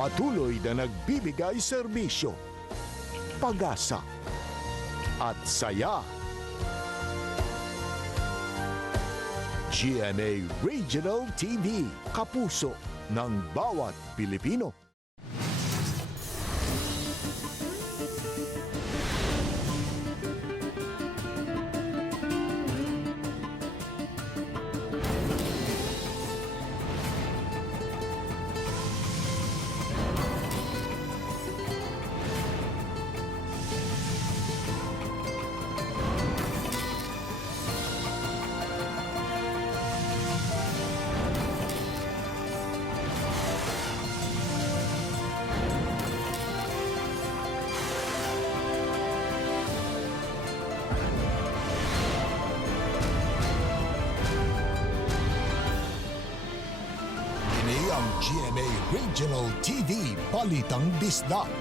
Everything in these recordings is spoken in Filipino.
Patuloy na nagbibigay serbisyo, pag-asa at saya. GMA Regional TV, kapuso ng bawat Pilipino. Ang GMA Regional TV, Balitang Bisdak.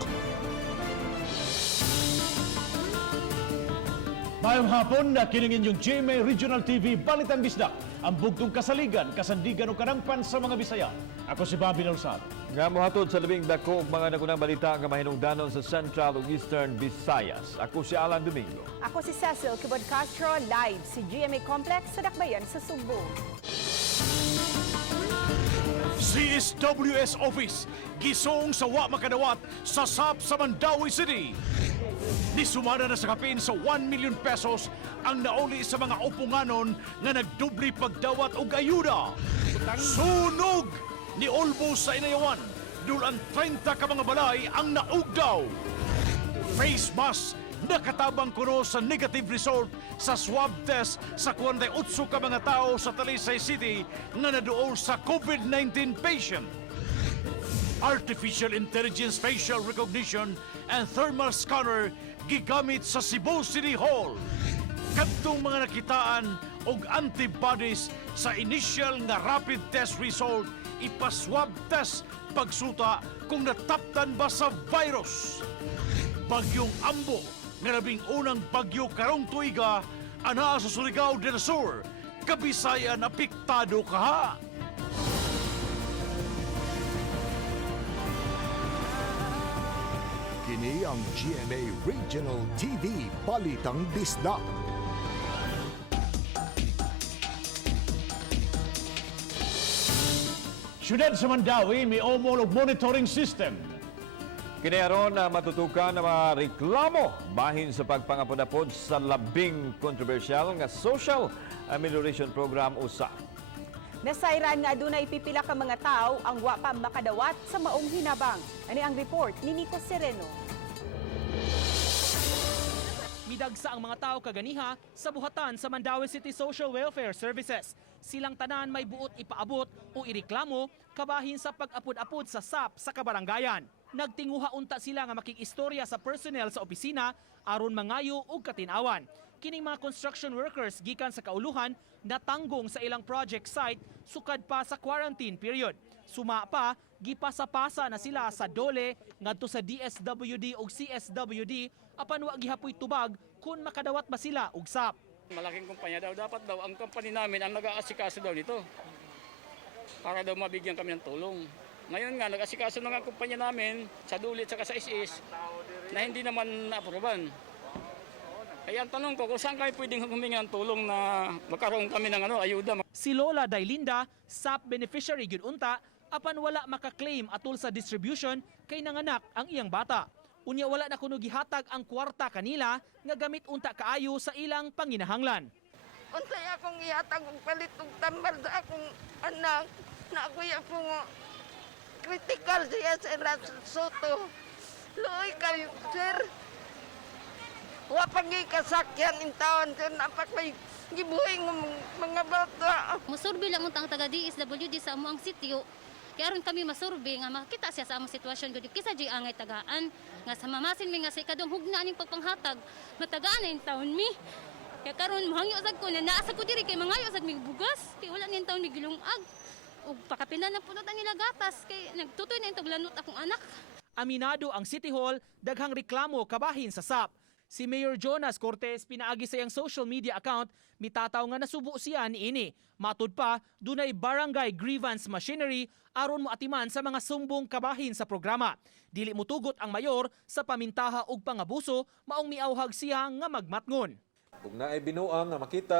Mayong hapon na kiningin yung GMA Regional TV, Balitang Bisdak, ang bugtong kasaligan, kasandigan o kanangpan sa mga Bisaya. Ako si Bobby Nelson. Nga mohatod sa labing dako mga nagunang balita nga mahinungdanon sa Central ug Eastern Visayas. Ako si Alan Domingo. Ako si Cecil Kibod Castro, live si GMA Complex sa Dakbayan sa Sugbo. CSWS Office, gisong sa wa makadawat sa SAP sa Mandawi City. Nisumana na sa kapin sa 1 million pesos ang nauli sa mga upunganon nga nagdubli pagdawat og ayuda. Sunog ni Olmo sa Inayawan, dulan 30 ka mga balay ang naugdaw. Face mask nakatabang kuno sa negative result sa swab test sa 48 ka mga tao sa Talisay City nga naduol sa COVID-19 patient. Artificial Intelligence Facial Recognition and Thermal Scanner gigamit sa Cebu City Hall. Kadtong mga nakitaan og antibodies sa initial nga rapid test result ipaswab test pagsuta kung nataptan ba sa virus. Bagyong Ambo nga labing unang bagyo karong tuiga ana sa Surigao del Sur, Kabisayan apektado kaha. Kini ang GMA Regional TV, Balitang Bisdak. Syudad sa Mandawi may omol og monitoring system. Kinayaron na matutukan na mga reklamo bahin sa pagpangapod-apod sa labing kontrobersyal nga social amelioration program USA. Nasayran nga adunay pipila ka mga tao ang wa pa makadawat sa maong hinabang. Ani ang report ni Nico Sereno. Midagsa ang mga tao kaganiha sa buhatan sa Mandawi City Social Welfare Services. Silang tanan may buot ipaabot o ireklamo kabahin sa pag-apod-apod sa SAP sa kabaranggayan. Nagtinguha unta sila nga makikistorya sa personnel sa opisina aron mangayo og katinawan. Kining mga construction workers gikan sa kauluhan natanggong sa ilang project site sukad pa sa quarantine period. Suma pa, gipasa-pasa na sila sa DOLE ngadto sa DSWD ug CSWD apan wa gihapoy tubag kung makadawat ba sila og SAP. Malaking kumpanya daw, dapat daw ang company namin ang nag-aasikaso daw nito para daw mabigyan kami ng tulong. Ngayon nga, nag-asikaso na nga kumpanya namin sa Dulit at sa ISIS na hindi naman na-aproban. Kaya ang tanong ko, kung saan kayo pwedeng humingi ng tulong na magkaroon kami ng ayuda. Si Lola Dailinda, SAP beneficiary gyud unta, apan wala makaklaim atol sa distribution kay nanganak ang iyang bata. Unya wala na kuno gihatag ang kwarta kanila nga gamit unta kaayo sa ilang panginahanglan. Unsay akong ihatag og palit og tambal sa akong anak na ako'y akong critical siya sa Soto. Luoy kayo, sir. Wapang kasakyan in taon, sir. Napak may gibuhing mga bata. Masurbi lang ang taga DSWD sa amuang sityo. Kaya ron kami masurbi nga makita siya sa among sitwasyon gud kisa di angay tagaan nga sa mamasin mi nga sa ikadong hugna ning pagpanghatag matagaan na in taon mi. Kaya karon mahangyo sad ko na naasa ko diri kay mangayo sad mi bugas kay wala ning taon mi gilungag. ug pakapinan na pulot ang nila gatas kay nagtutoy na intog lanot akong anak. Aminado ang City Hall daghang reklamo kabahin sa SAP. Si Mayor Jonas Cortez pinaagi sa iyang social media account, mitataw nga nasubo siya niini. Matud pa, dunay barangay grievance machinery aron moatiman sa mga sumbong kabahin sa programa. Dili motugot ang mayor sa pamintaha og pangabuso, maong miawhag siya nga magmatngon. Kung naay binuang nga makita,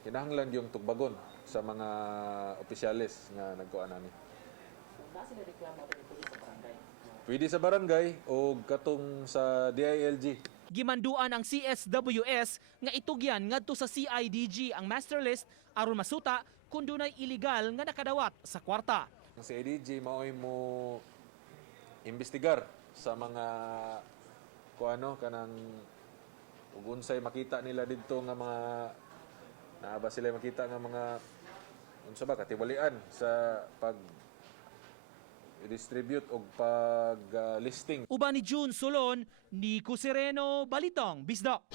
kinahanglan yung tugbagon sa mga opisyalis nga nagkuan ani. Pwede sa barangay o katong sa DILG. Gimanduan ang CSWS nga itugyan ngadto sa CIDG ang master list aron masuta kung dunay illegal nga nakadawat sa kwarta. Ang CIDG maoy mo imbestigar sa mga kuano kanang ug unsay makita nila didto nga mga naaba sila makita nga mga unsa ba katiwalian sa pag i-distribute o pag-listing. Uban ni June Solon, Nico Sereno, Balitang Bisdak.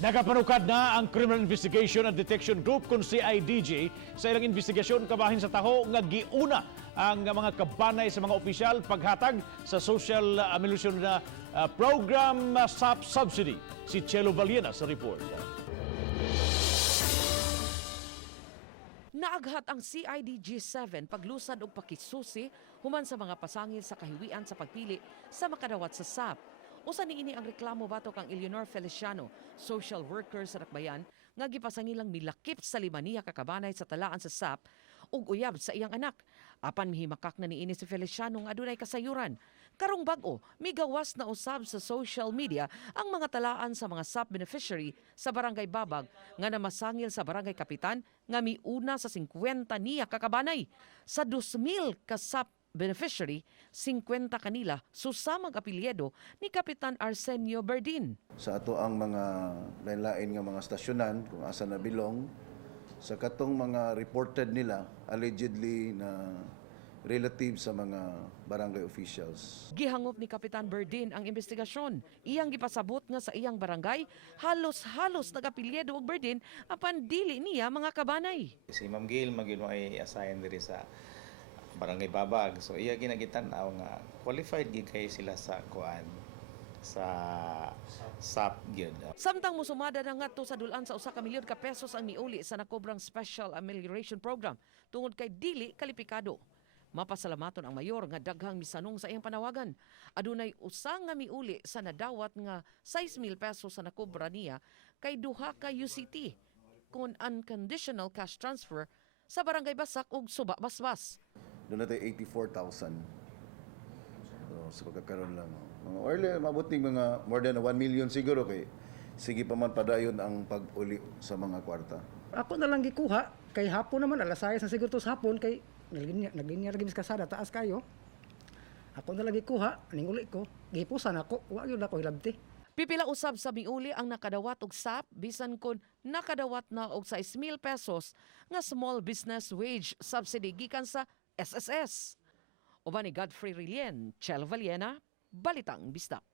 Nagapanukad na ang Criminal Investigation and Detection Group kung CIDG sa ilang investigasyon kabahin sa taho nga giuna ang mga kabanay sa mga opisyal paghatag sa social amelioration na program SAP subsidy. Si Chelo Valiena sa report. Naaghat ang CIDG-7 paglusad og pakisusi human sa mga pasangil sa kahiwian sa pagpili sa makadawat sa SAP. Usa niini ang reklamo batok kang Eleanor Feliciano, social worker sa Dakbayan, nga gipasangilang milakip sa 5 niya kakabanay sa talaan sa SAP ug uyab sa iyang anak. Apan mihimakak na niini si Feliciano nga adunay kasayuran. Karong bag-o, migawas na usab sa social media ang mga talaan sa mga SAP beneficiary sa Barangay Babag nga namasangil sa Barangay Kapitan nga miuna sa 50 niya kakabanay. Sa 2,000 ka SAP beneficiary, 50 kanila susamang apelyido ni Kapitan Arsenio Berdin. Sa ato ang mga lain-lain nga mga stasyonan kung asa na bilong, sa katong mga reported nila allegedly na relative sa mga barangay officials. Gihangop ni Kapitan Berdin ang investigasyon. Iyang gipasabot nga sa iyang barangay, halos-halos nagapelyedo og Berdin apan dili niya mga kabanay. Si Ma'am Gail magino ay assign diri sa Barangay Babag. So iya ginagitan-aw nga qualified gid kay sila sa kuan sa SAP gyud. Samtang musumada na ngadto sa dulan sa 1 ka milyon ka pesos ang miuli sa nakobrang Special Amelioration Program tungod kay dili kalipikado. Mapasalamaton ang mayor nga daghang misanong sa iyang panawagan. Adunay usa nga miuli sa nadawat nga 6,000 pesos sa nakobra niya kay duha ka UCT kon unconditional cash transfer sa Barangay Basak ug Suba Basbas. Doon natin 84,000. So, sa pagkakaroon lang. Mga early, mabuting mga more than 1 million siguro kay sige pa man padayon ang pag-uli sa mga kwarta. Ako na lang gikuha, kay hapon naman, alas 6 na siguro sa hapon, kay naglinya lagi sa kasada, taas kayo. Ako na lang gikuha, aning uli ko, gihipusan ako, huwag yun ako hilabti. Pipila usab sa miuli ang nakadawat og SAP bisan kon nakadawat na og 6,000 pesos nga small business wage subsidy gikan sa SSS. Uban ni Godfrey Rilien, Chel Valiena, Balitang Bisdak.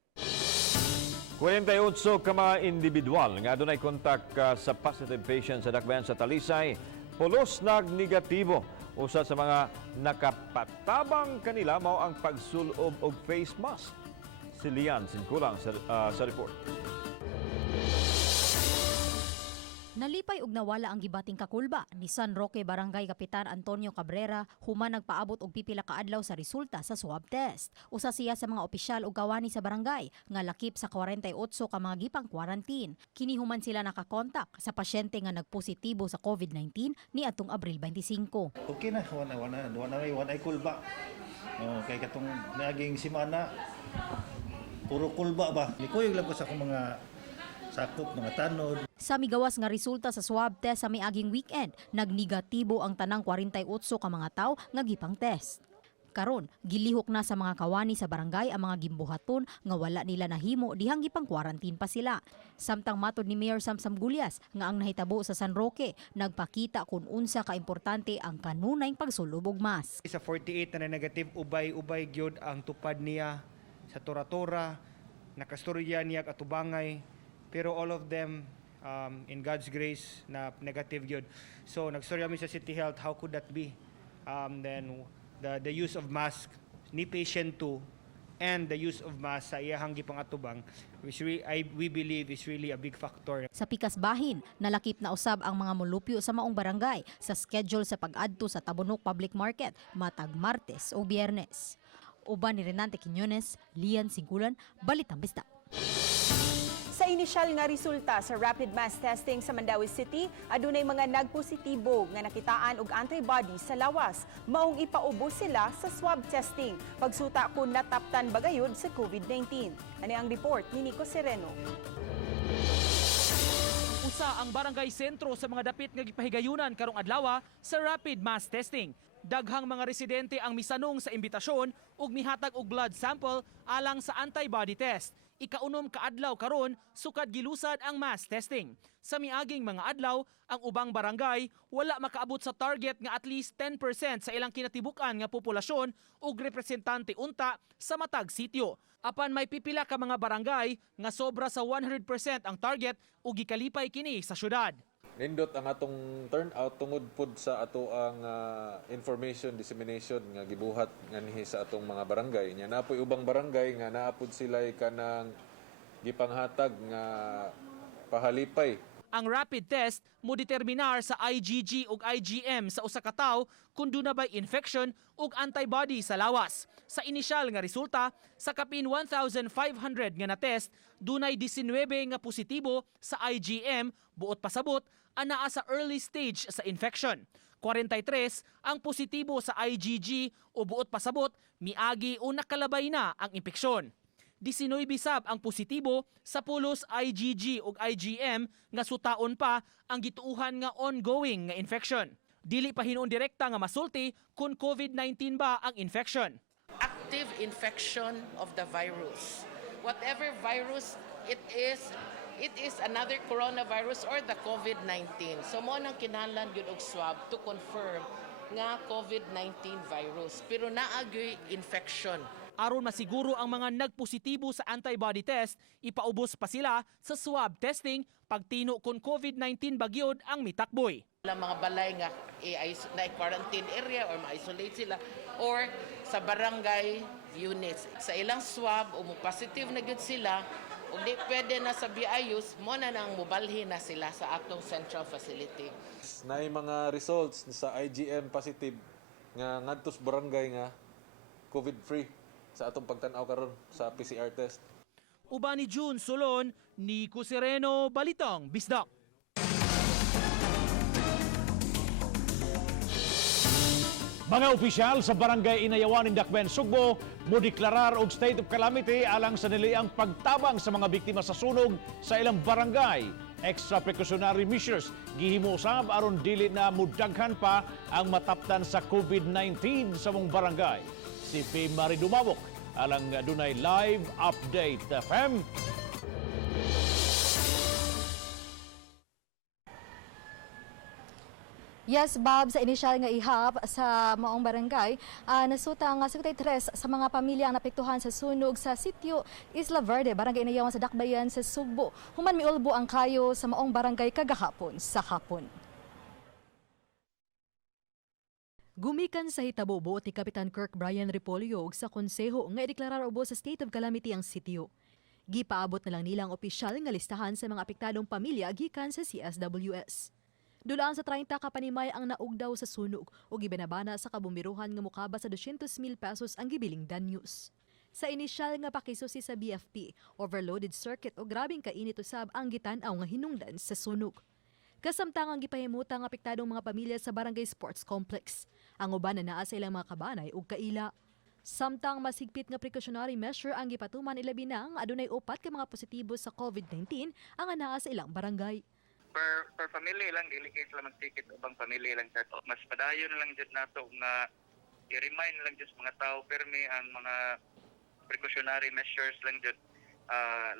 48 ka mga individual nga adunay kontak sa positive patient sa Dakbayan sa Talisay, pulos nag-negatibo. Usa sa mga nakapatabang kanila mao ang pagsulob og face mask. Si Lian Sinkulang sa report. Nalipay og nawala ang gibating kakulba ni San Roque Barangay Kapitan Antonio Cabrera human nagpaabot og pipila ka adlaw sa resulta sa swab test. Usa siya sa mga opisyal ug kawani sa barangay nga lakip sa 48 ka mga gipang quarantine. Kini human sila nakakontak sa pasyente nga nagpositibo sa COVID-19 ni atong Abril 25. Okay na, wala kulba. Kay katong naging simana puro kulba ba. Nikoy lang ko sa akong mga sakop, mga tanod. Sa migawas nga resulta sa swab test sa miaging weekend, nagnegatibo ang tanang 48 ka mga tawo nga gipang test. Karon, gilihok na sa mga kawani sa barangay ang mga gimbuhaton nga wala nila nahimo dihang gipang quarantine pa sila. Samtang matod ni Mayor Samsam Gulyas nga ang nahitabo sa San Roque, nagpakita kung unsa ka importante ang kanunayng pagsulubog mask. Sa 48 na negative, ubay-ubay gyud ang tupad niya sa tora-tora, nakastorya niya katubangay, pero all of them in God's grace na negative yun. So nagsorry kami sa City Health, how could that be? Then the use of mask ni patient 2 and the use of mask sa iyahang gipang atubang, which we believe is really a big factor. Sa pikas bahin, nalakip na usab ang mga molupyo sa maong barangay sa schedule sa pag-adto sa Tabunok Public Market matag Martes o Biyernes. Uban ni Renante Quiñones, Lian Singkulan, Balitang Bisdak. Sa inisyal nga resulta sa rapid mass testing sa Mandawi City, adunay mga nagpositibo nga nakitaan og antibody sa lawas. Maong ipaubos sila sa swab testing pagsuta kung nataptan bagayod sa COVID-19. Ani ang report ni Nico Sereno. Usa ang barangay sentro sa mga dapit nga gipahigayunan karong adlawa sa rapid mass testing. Daghang mga residente ang misanong sa imbitasyon ug mihatag og blood sample alang sa antibody test. Ikaunom kaadlaw karon sukad gilusad ang mass testing. Sa miaging mga adlaw, ang ubang barangay wala makaabot sa target nga at least 10% sa ilang kinatibukan nga populasyon ug representante unta sa matag sitio. Apan may pipila ka mga barangay nga sobra sa 100% ang target ug gikalipay kini sa syudad. Nindot ang atong turnout tungod pud sa ato ang information dissemination nga gibuhat nganhi sa atong mga barangay. Nya napoy ubang barangay nga naapod sila kanang gipanghatag nga pahalipay. Ang rapid test mo determinar sa IgG ug IgM sa usa ka tawo kung dunay bay infection ug antibody sa lawas. Sa inisyal nga resulta, sa kapin 1,500 nga na test, dunay 19 nga positibo sa IgM buot pasabot anaa sa early stage sa infection. 43 ang positibo sa IgG o buot pasabot miagi o nakalabay na ang impeksyon. 19 bisab ang positibo sa pulos IgG ug IgM nga sutaon pa ang gituuhan nga ongoing nga infection. Dili pa hinuon direkta nga masulti kung COVID-19 ba ang infection. Active infection of the virus. Whatever virus it is another coronavirus or the COVID-19. So mo nang kinahanglan gyud og swab to confirm nga COVID-19 virus. Pero naagyoy infection. Aron masiguro ang mga nagpositibo sa antibody test, ipaubos pa sila sa swab testing pagtino kung COVID-19 bagyod ang mitakboy. Mga balay nga na-quarantine area or ma-isolate sila or sa barangay units. Sa ilang swab o positive na gyud sila, o di pwede na sa biayos, mo na nang mubalhin na sila sa atong central facility. Naay mga results sa IgM positive nga ngadtos barangay nga COVID-free sa atong pagtan-aw karon sa PCR test. Uban ni June Solon, Nico Sereno, Balitang Bisdak. Mga opisyal sa Barangay Inayawan ng Dakben, Sugbo, mo deklarar og state of calamity alang sa niliang pagtabang sa mga biktima sa sunog sa ilang barangay. Extra precautionary measures gihimo usab aron dili na mudaghan pa ang mataptan sa COVID-19 sa mong barangay. Si P. Mari Dumawok alang dunay live update FM. Yes, Bob, sa inisyal nga ihap sa maong barangay, nasuta nga 63 sa mga pamilya ang napektuhan sa sunog sa sitio Isla Verde, Barangay Inayawan sa Dakbayan sa Sugbo. Human miulbo ang kayo sa maong barangay kagahapon sa hapon. Gumikan sa hitabo buot ni Kapitan Kirk Brian Repolyo sa konseho nga ideklarar ubos sa state of calamity ang sitio. Gipaabot na lang nilang opisyal nga listahan sa mga apektadong pamilya gikan sa CSWS. Dulaan sa 30 ka panimay ang naugdaw sa sunog o gibanabana sa kabumbiruhan nga mukaba sa 200,000 pesos ang gibiling danyos. Sa inisyal nga pakisusi sa BFP, overloaded circuit o grabing kainit usab ang gitan-aw nga hinungdan sa sunog. Kasamtang ang gipahimuta ang apektadong mga pamilya sa Barangay Sports Complex. Ang uban na naa sa ilang mga kabanay ug kaila. Samtang masigpit nga precautionary measure ang gipatuman ilabi na nga adunay 4 ka mga positibo sa COVID-19 ang naa sa ilang barangay. Per family lang, dili kayo sila magtikit ubang family lang sa mas padayon lang dyan nato nga i-remind lang dyan sa mga tao permi ang mga precautionary measures lang dyan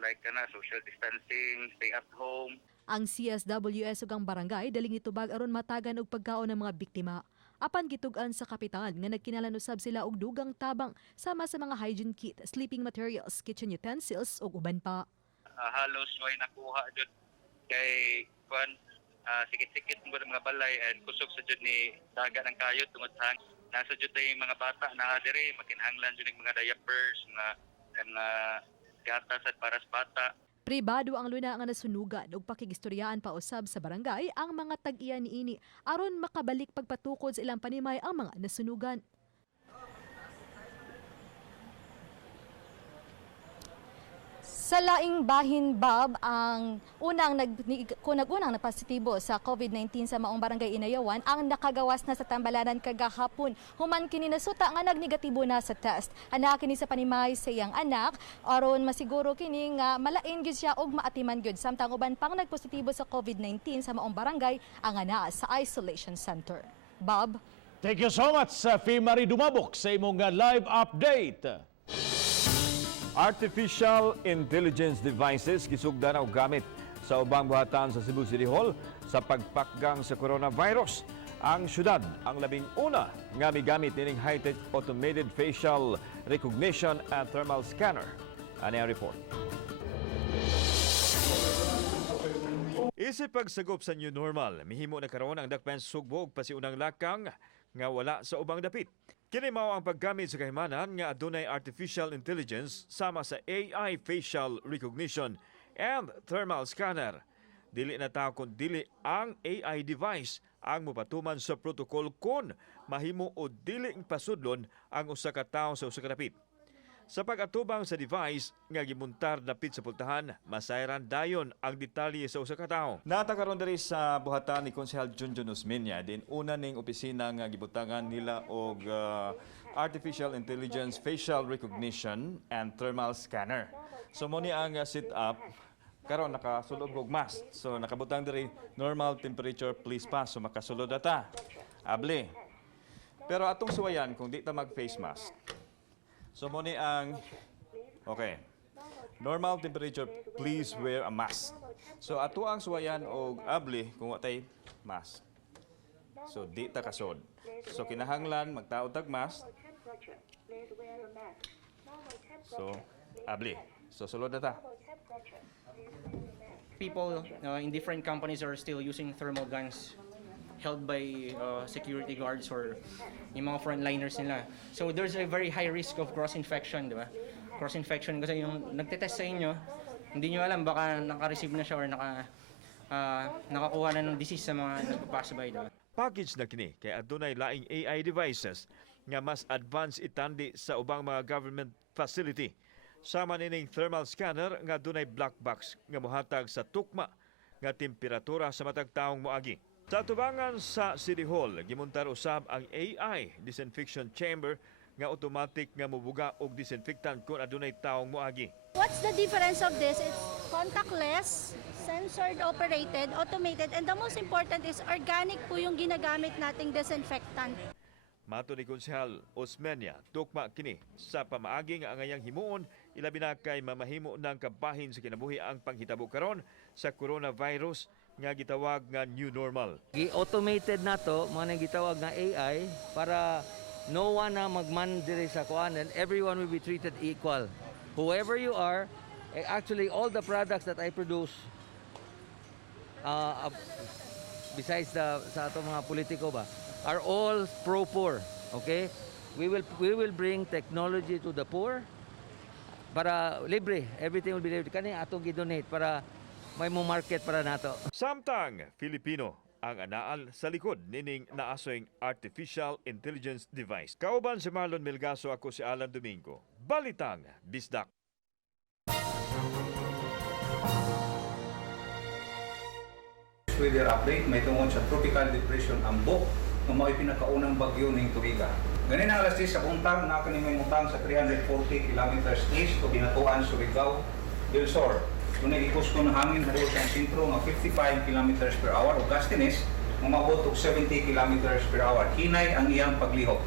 like social distancing, stay at home. Ang CSWS ug ang barangay daling itubag aron matagan og pagkaon ng mga biktima. Apan gitugan sa kapital nga nagkinalan usab sila og dugang tabang sama sa mga hygiene kit, sleeping materials, kitchen utensils ug uban pa. Halos way nakuha jud kay sikit-sikit mo mga balay and kusog sa jud ni daga ng kayo tungod sa nasa jud tay mga bata na diri makinahanglan jud mga diapers, mga kan gatas at para sa bata. Pribado ang luna nga nasunugan ug pakigistoryaan pa usab sa barangay ang mga tag-iya niini aron makabalik pagpatukod sa ilang panimay ang mga nasunugan. Sa laing bahin, Bob, ang nag-unang nagpositibo sa COVID-19 sa maong barangay Inayawan ang nakagawas na sa tambalanan kagahapon. Human kini nasuta nga nagnegatibo na sa test. Ana kini sa panimay sa iyang anak aron masiguro kini nga malain gyud siya og maatiman gyud samtang uban pang nagpositibo sa COVID-19 sa maong barangay ang ana sa isolation center. Bob. Thank you so much, Fee Marie Dumabok, sa imong live update. Artificial intelligence devices gisugdan og gamit sa ubang buhatan sa Cebu City Hall sa pagpakgang sa coronavirus. Ang syudad ang labing una nga migamit ining high-tech automated facial recognition and thermal scanner. Ania report. Isip pagsagop sa new normal, mihimo na karon ang dakpan Sugbo ug pasiunang lakang nga wala sa ubang dapit. Kini mao ang paggamit sa kahimanan nga adunay artificial intelligence sama sa AI facial recognition and thermal scanner. Dili na tao kun dili ang AI device ang mopatuman sa protocol kun mahimo o dili pasudlon ang usa ka tawo sa usa ka dapit. Sa pag-atubang sa device nga gimuntar dapit sa pultahan, masayran dayon ang detalye sa usa ka tawo. Nata karon diri sa buhatan ni Konsehal Junjun Usmeña, din una ning opisina nga gibutangan nila og artificial intelligence facial recognition and thermal scanner. So mo ni ang set-up karon nakasulod og mask. So nakabutang diri normal temperature please pass, so makasulod ata. Able. Pero atong suwayan kung di ta mag face mask. So mo ni ang okay. Normal temperature, please wear a mask. So ato ang suwayan og abli kung watay mask. So di ta kasod. So kinahanglan magtaod tag mask. So abli. So sulod na ta. People in different companies are still using thermal guns held by security guards or yung mga frontliners nila. So there's a very high risk of cross-infection, di ba? Cross-infection kasi yung nagtetest sa inyo, hindi nyo alam baka naka-receive na siya or nakakuha na ng disease sa mga nagpapasabay, di ba? Package na kini kay adunay laing AI devices nga mas advanced itandi sa ubang mga government facility. Sama nining thermal scanner nga adunay black box nga mohatag sa tukma nga temperatura sa matag taong moagi. Sa tubangan sa City Hall, gimuntar usab ang AI disinfection chamber nga automatic nga mubuga og disinfectant kung adunay taong moagi. What's the difference of this? It's contactless, sensored operated, automated, and the most important is organic po yung ginagamit nating disinfectant. Mato ni Konsehal Usmeña, tukma kini sa pamaagi nga angayang himuon ilabi na kay mamahimo ng kabahin sa kinabuhi ang panghitabo karon sa coronavirus nga gitawag nga new normal. Gi-automated na to, mga gitawag nga AI para no one na magman diri sa kuan and everyone will be treated equal. Whoever you are, actually all the products that I produce besides sa ato mga politiko ba are all pro-poor, okay? We will bring technology to the poor para libre, everything will be libre. Kani atong gi-donate para may mo market para nato. Samtang Filipino ang anaan sa likod nining naasoyng artificial intelligence device. Kauban si Marlon Melgaso, ako si Alan Domingo. Balitang Bisdak. Weather update may tungod sa tropical depression Ambo nga mao pinakaunang bagyo ning tuiga. Ganin ang alas 10 sa buntag na kanimay mutang sa 340 kilometers east to Binatuan, Surigao del Sur. Dunay ikusto ng hangin hadto sa sentro nga 55 kilometers per hour ug gustines nga maabot og 70 kilometers per hour. Hinay ang iyang paglihok.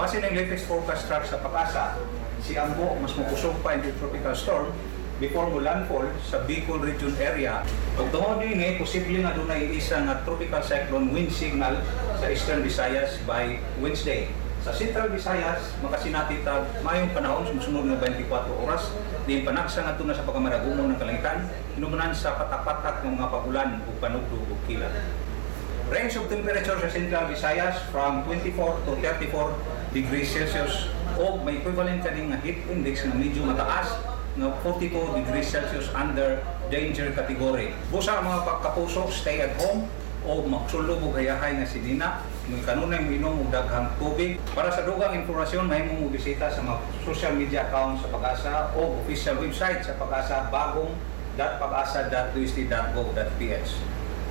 Base ng latest forecast track sa Pakasa, si Ambo mas mapusog pa into tropical storm before mo landfall sa Bicol region area. Ug tungod dinhi posible nga dunay isa nga tropical cyclone wind signal sa Eastern Visayas by Wednesday. Sa Central Visayas, makasinati ta mayong panahon sumusunod nga 24 oras, diin panaksa ngadto na sa pagkamaragumon ng kalangitan, hinumanan sa patak-patak ng mga pagulan ug panugdog ug kilat. Range of temperature sa Central Visayas from 24 to 34 degrees Celsius o may equivalent kani nga heat index na medyo mataas nga 42 degrees Celsius under danger category. Busa ang mga kapuso, stay at home o magsulog og hayahay nga sinina, may kanunay mo inom og daghang tubig. Para sa dugang informasyon, mahimong bisita sa mga social media account sa Pag-asa o official website sa Pag-asa bagong.pagasa.dust.gov.ph.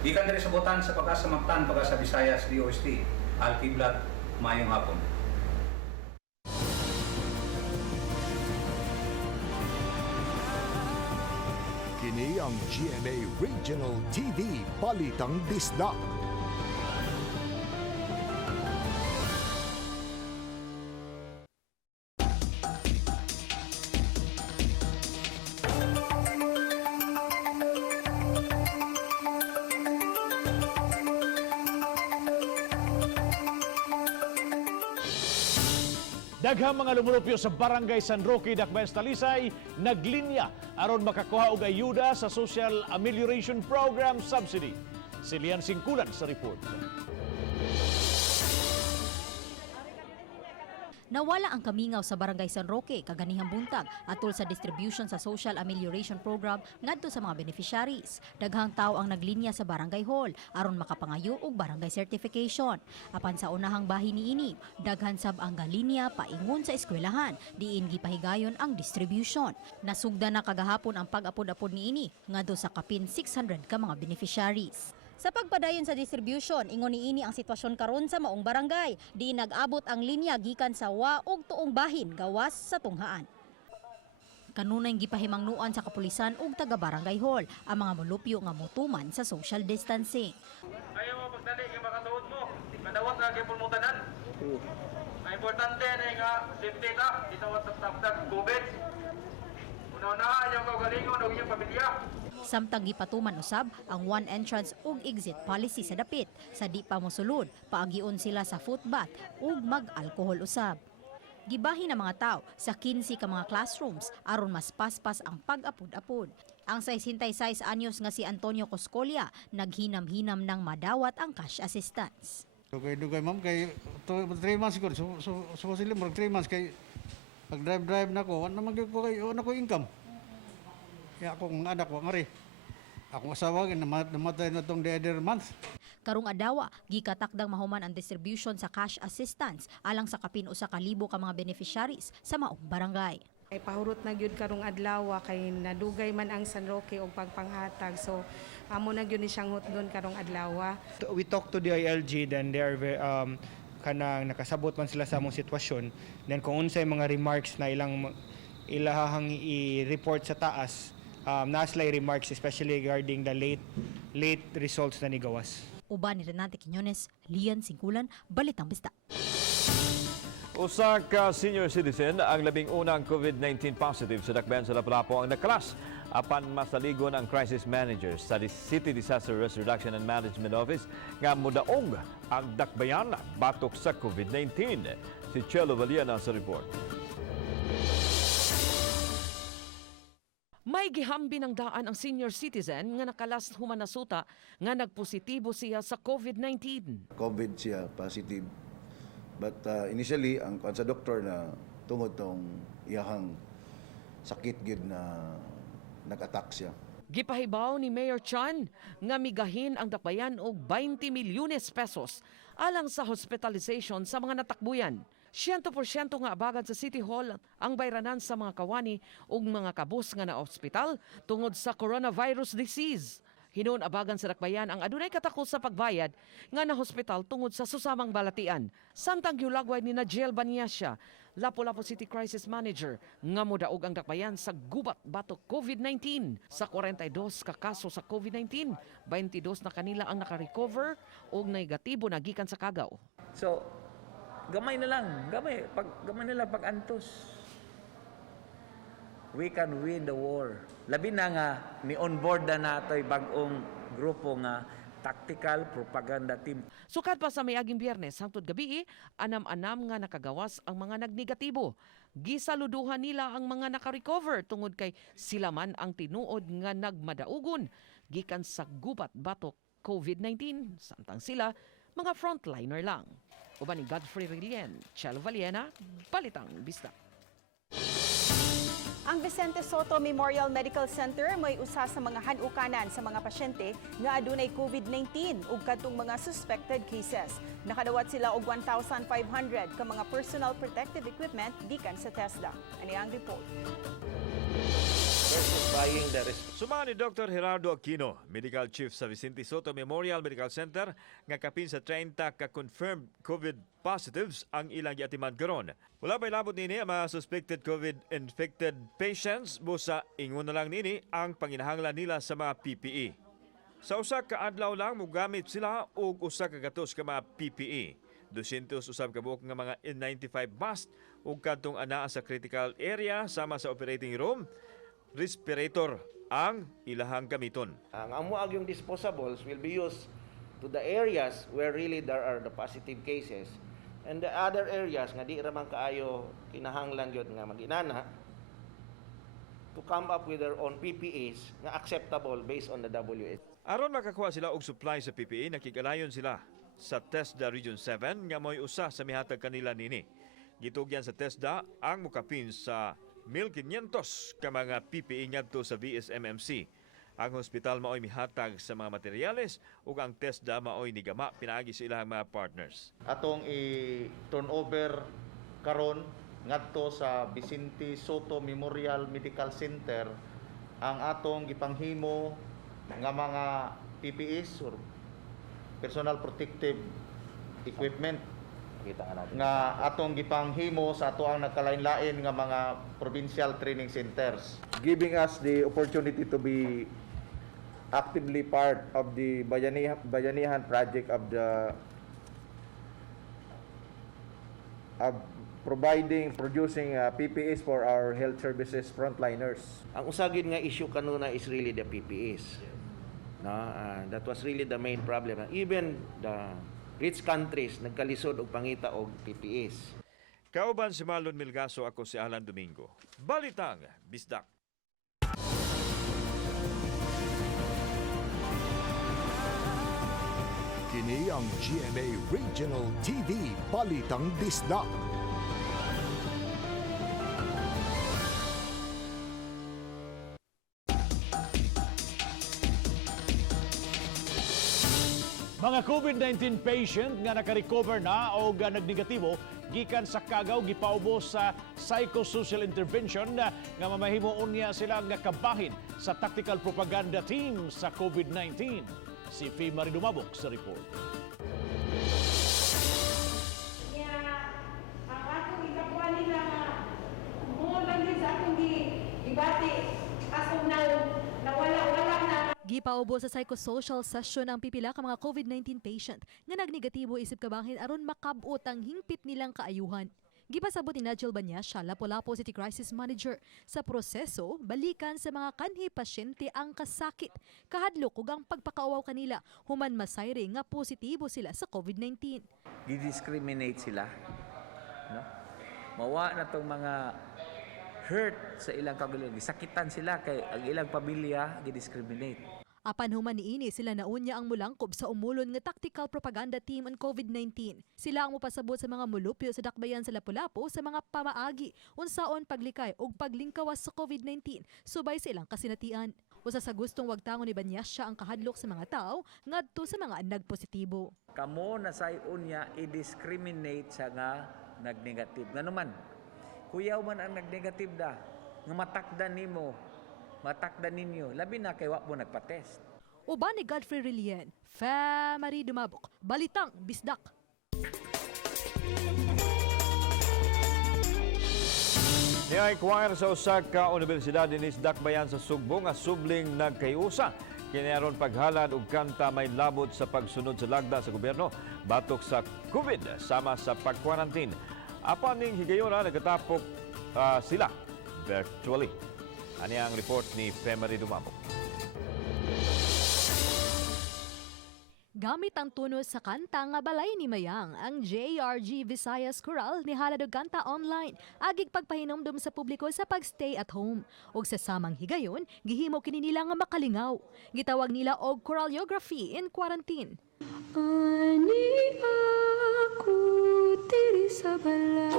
Gikan diri sa butan sa Pag-asa Mactan, Pag-asa Visayas, DOST, Alkiblat, mayong hapon. Kini ang GMA Regional TV Balitang Bisdak. Daghang mga lumulupyo sa Barangay San Roque, Dakbayan sa Talisay, naglinya aron makakuha og ayuda sa Social Amelioration Program Subsidy. Si Lian Singkulan sa report. Nawala ang kamingaw sa Barangay San Roque kaganihang buntag atol sa distribution sa Social Amelioration Program ngadto sa mga beneficiaries. Daghang tawo ang naglinya sa Barangay Hall aron makapangayo og barangay certification. Apan sa unahang bahin niini, daghan sab ang galinya paingon sa eskwelahan diin gipahigayon ang distribution. Nasugda na kagahapon ang pag-apod-apod niini ngadto sa kapin 600 ka mga beneficiaries. Sa pagpadayon sa distribution, ingon niini ang sitwasyon karon sa maong barangay. Di nag-abot ang linya gikan sa wa ug tuong bahin gawas sa tunghaan. Kanunay gipahimangnuan sa kapulisan ug taga-barangay hall ang mga molupyo nga motuman sa social distancing. Ayaw mo pagdali yung makatuod mo. Kadawat na kipon mo tanan. Ang importante na nga safety ta. Dito at tapdag COVID. Una-unahan yung kaugalingon o yung pamilya. Samtang gipatuman usab ang one entrance ug exit policy sa dapit. Sa di pa mosulod, paagion sila sa footbath ug mag-alkohol usab. Gibahin ang mga tao sa 15 ka mga classrooms aron mas paspas ang pag-apod-apod. Ang 66 anyos nga si Antonio Coscolia naghinam-hinam ng madawat ang cash assistance. Dugay ma'am kay 3 months ko so sila mag 3 months kay pag drive na ko ano man ko kay ano ko income. Kaya akong anak ko ngari. Akong asawa namatay na tong the other month. Karong adlawa, gikatakdang mahuman ang distribution sa cash assistance alang sa kapin usa ka libo ka mga beneficiaries sa maong barangay. Ay pahurot na gyud karong adlaw kay nadugay man ang San Roque og pagpanghatag. So amo na gyud ni siyang hutdon karong adlaw. We talked to the ILG, then they are kanang nakasabot man sila sa among sitwasyon. Then kung unsay mga remarks na ilahang i-report sa taas, naslay remarks especially regarding the late results na nigawas. Uban ni Renate Quiñones, Lian Singkulan, Balitang Bisdak. Usa ka senior citizen ang labing unang COVID-19 positive sa Dakbayan sa Lapu-Lapu ang nakalas apan masaligon ang crisis managers sa City Disaster Risk Reduction and Management Office nga mudaog ang Dakbayan batok sa COVID-19. Si Chelo Valiana sa report. May gihambi ng daan ang senior citizen nga nakalas human nasuta nga nagpositibo siya sa COVID-19. COVID siya, positive. But initially, ang sa doktor na tungod tong iyahang sakit gid na nag-attack siya. Gipahibaw ni Mayor Chan nga migahin ang Dakbayan og 20 milyones pesos alang sa hospitalization sa mga natakbuyan. 100% nga abagan sa City Hall ang bayranan sa mga kawani ug mga kabus nga na ospital tungod sa coronavirus disease. Hinuon abagan sa Dakbayan ang adunay katakos sa pagbayad nga na hospital tungod sa susamang balatian. Samtang giulagway ni Najel Baniasya, Lapu-Lapu City Crisis Manager, nga modaog ang Dakbayan sa gubat batok COVID-19. Sa 42 ka kaso sa COVID-19, 22 na kanila ang naka-recover ug negatibo na gikan sa kagaw. So, gamay na lang, gamay na lang pag-antos. We can win the war. Labi na nga, ni onboard na nato'y bagong grupo nga tactical propaganda team. Sukad pa sa miaging Biyernes hangtod gabi, anam-anam nga nakagawas ang mga nagnegatibo. Gisaluduhan nila ang mga naka-recover tungod kay sila man ang tinuod nga nagmadaugon gikan sa gubat batok COVID-19. Samtang sila, mga frontliner lang. Uban ni Godfrey Rilien, Chel Valiena, Balitang Bisdak. Ang Vicente Soto Memorial Medical Center may usa sa mga hanukanan sa mga pasyente nga adunay COVID-19 ug kadtong mga suspected cases. Nakadawat sila og 1,500 ka mga personal protective equipment gikan sa TESDA. Ani ang report. Suma ni Dr. Gerardo Aquino, Medical Chief sa Vicente Soto Memorial Medical Center, nga kapin sa 30 ka-confirmed COVID positives ang ilang giatiman karon. Wala pa'y labot nini ang mga suspected COVID-infected patients, busa ingon na lang nini ang panginahanglan nila sa mga PPE. Sa usa ka adlaw lang mogamit sila og usa ka gatos ka mga PPE. 200 usab ka buok nga mga N95 mask ug kadtong anaa sa critical area sama sa operating room, respirator ang ilahang gamiton. Ang amuag yung disposables will be used to the areas where really there are the positive cases, and the other areas nga di ramang kaayo kinahanglan gyud nga maginana to come up with their own PPEs nga acceptable based on the WHO. Aron makakuha sila og supply sa PPE, nakigalayon sila sa TESDA Region 7 nga mo'y usa sa mihatag kanila nini. Gitugyan sa TESDA ang mukapin sa 1,500 ka mga PPE ngadto sa VSMMC. Ang hospital mao'y mihatag sa mga materyales ug ang TESDA mao'y nigama pinaagi sa ilang mga partners. Atong i-turnover karon ngadto sa Vicente Soto Memorial Medical Center ang atong gipanghimo nga mga PPEs or personal protective equipment nga atong gipanghimo sa ato ang nagkalain-lain nga mga provincial training centers, giving us the opportunity to be actively part of the bayanihan project of producing PPEs for our health services frontliners. Ang usagid nga issue kanuna is really the PPEs. That was really the main problem. Even the rich countries nagkalisod og pangita og PPEs. Kauban si Marlon Milgaso, ako si Alan Domingo. Balitang Bisdak. Kini ang GMA Regional TV Balitang Bisdak. Mga COVID-19 patient nga naka-recover na o nagnegatibo gikan sa kagaw gipaubo sa psychosocial intervention nga mamahimo unya sila nga kabahin sa tactical propaganda team sa COVID-19. Si Fee Marie Dumabok sa report. Ang akong ikakuha nila nga mo lang din sa akong gibati asong nawala na. Gipaubo sa psychosocial session ang pipila ka mga COVID-19 patient nga nagnegatibo isip kabahin aron makabot ang hingpit nilang kaayuhan. Gipasabot ni Nigel Banyasya, Lapu-Lapu City Crisis Manager, sa proseso balikan sa mga kanhi pasyente ang kasakit, kahadlok ug ang pagpakauaw kanila human masayre nga positibo sila sa COVID-19. Gidiscriminate sila, no? Mawa na tong mga hurt sa ilang kagalingan, gisakitan sila kay ang ilang pamilya gidiscriminate. Apan human niini sila naunya ang mulangkob sa umulon nga tactical propaganda team on COVID-19. Sila ang mopasabot sa mga mulupyo sa dakbayan sa Lapu-Lapu sa mga pamaagi unsaon paglikay ug paglingkawas sa COVID-19 subay sa ilang kasinatian. Usa sa gustong wagtangon ni Banyasya ang kahadlok sa mga tao ngadto sa mga nagpositibo. Kamo na sayunya i-discriminate sa nga nagnegative. Nganuman, kuyaw man ang nagnegative da nga matakdan nimo, matakdan ninyo, labi na kay wa mo nagpa-test. Uban ni Godfrey Rilien, Marie Dumabok, Balitang Bisdak. Niay choir sa usa ka universidad dinis Dakbayan sa Sugbo nga subling nagkayusa. Kinaron paghalad og kanta may labot sa pagsunod sa lagda sa gobyerno batok sa COVID sama sa pag-quarantine. Apan ning higayuna nagkatapok sila virtually. Ani ang report ni Marie Dumabok. Gamit ang tunos sa kanta nga balay ni Mayang, ang JRG Visayas Choral ni Haladog Kanta Online, agig pagpahinomdom sa publiko sa pagstay at home. Og sa samang higayon, gihimo kini nila nga makalingaw. Gitawag nila og choreography in quarantine. Ani ako diri sa balay.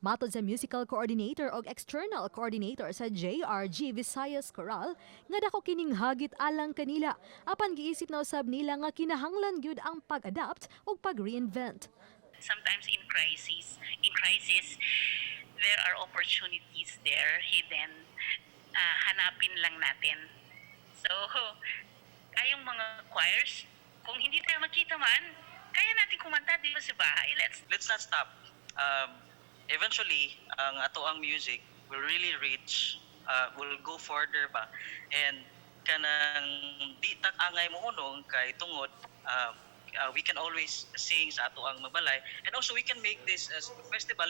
Matod sa musical coordinator o external coordinator sa JRG Visayas Choral, nga dako kining hagit alang kanila, apan giisip na usab nila nga kinahanglan gyud ang pag-adapt o pag-reinvent. Sometimes in crisis, there are opportunities there hidden. Hanapin lang natin. So, kayong mga choirs, kung hindi tayo makita man, kaya natin kumanta dito sa bahay. Let's not stop. Eventually, ang ato ang music will really reach, will go further ba. And kanang di takangay mo hunong kay tungod, we can always sing sa ato ang mabalay. And also we can make this as a festival.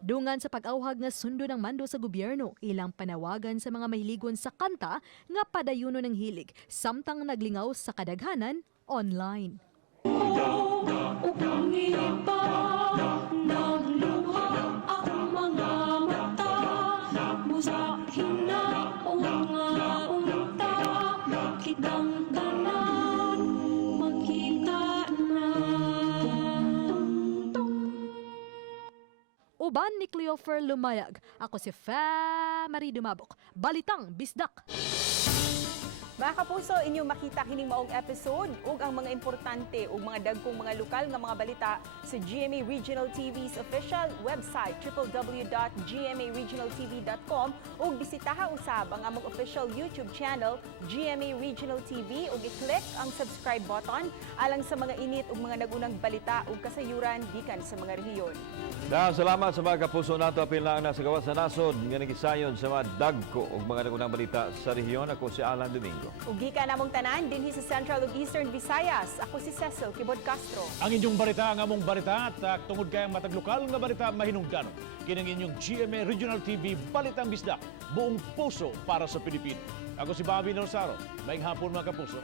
Dungan sa pag-awhag nga sundo ng mando sa gobyerno, ilang panawagan sa mga mahiligon sa kanta nga padayuno ng hilig, samtang naglingaw sa kadaghanan online. Uban ni Cleofer Lumayag. Ako si Marie Dumabok. Balitang Bisdak. Mga kapuso, inyong makita kining maong episode ug ang mga importante ug mga dagkong mga lokal nga mga balita sa GMA Regional TV's official website www.gmaregionaltv.com ug bisitaha usab ang among official YouTube channel GMA Regional TV ug i-click ang subscribe button alang sa mga init ug mga nag-unang balita ug kasayuran gikan sa mga rehiyon. Salamat sa mga kapuso nato apil lang na sa gawas sa nasod nga nagisayon sa mga dagko ug mga nag-unang balita sa rehiyon. Ako si Alan Domingo. Ugi ka namong tanan dinhi sa Central ug Eastern Visayas. Ako si Cecil Kibod Castro. Ang inyong balita ang among balita at tungod kayang matag lokal nga balita mahinungdan. Kinang inyong GMA Regional TV Balitang Bisdak, buong puso para sa Pilipino. Ako si Bobby Narsaro. Maayong hapon mga kapuso.